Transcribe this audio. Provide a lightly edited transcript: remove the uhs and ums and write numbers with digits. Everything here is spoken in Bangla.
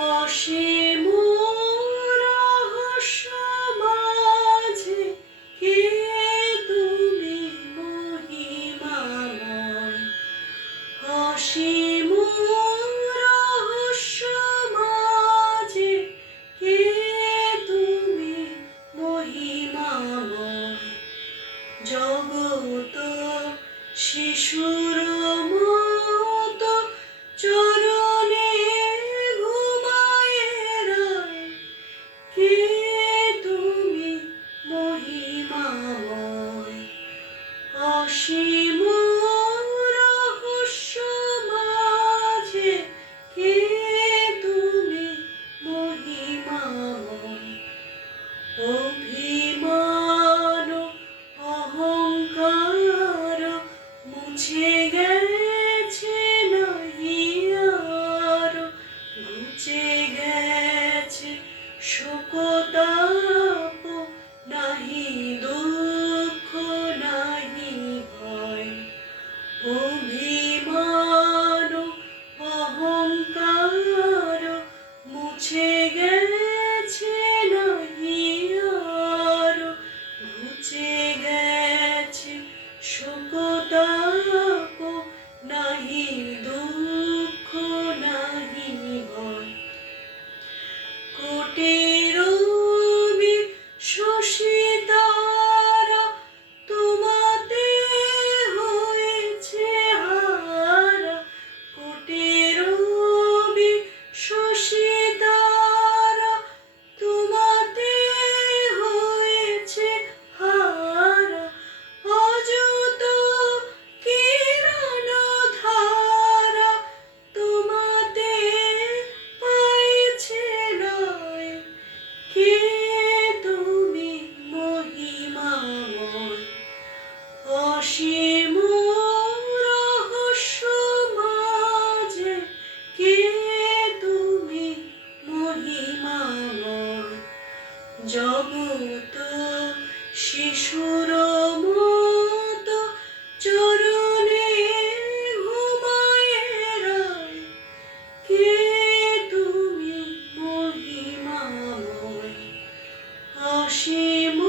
অসীম রহস্য মাঝে কে তুমি মহিমাময়। অসীম রহস্য মাঝে কে তুমি মহিমাময়। জগত শিশুর মতো চরণে ঘুমায়ে রয়, কে তুমি মহিমাময়। অসীম রহস্য মাঝে কে তুমি মহিমাময়। অভিমান অহংকার মুছে গেছে নাহি আর, ঘুচে গেছে শোকতাপ, নাহি দুঃখ নাহি ভয়। অভিমান অহংকার মুছে গেছে নাহি আর, ঘুচে গেছে শোকতাপ, নাহি দুঃখ নাহি ভয়। কোটির শোষিতারা তোমাতে হয়েছে হারা, কোটির শোষিতারা তোমাতে হয়েছে হারা। অযুত কিরণ ধারা তোমাতে পাইছে লয়, কে তুমি মহিমাময়। অসীম রহস্য মাঝে কে তুমি মহিমাময়। জগত শিশুর মতো চরণে ঘুমায়ে রয়, কে তুমি মহিমাময়। অসীম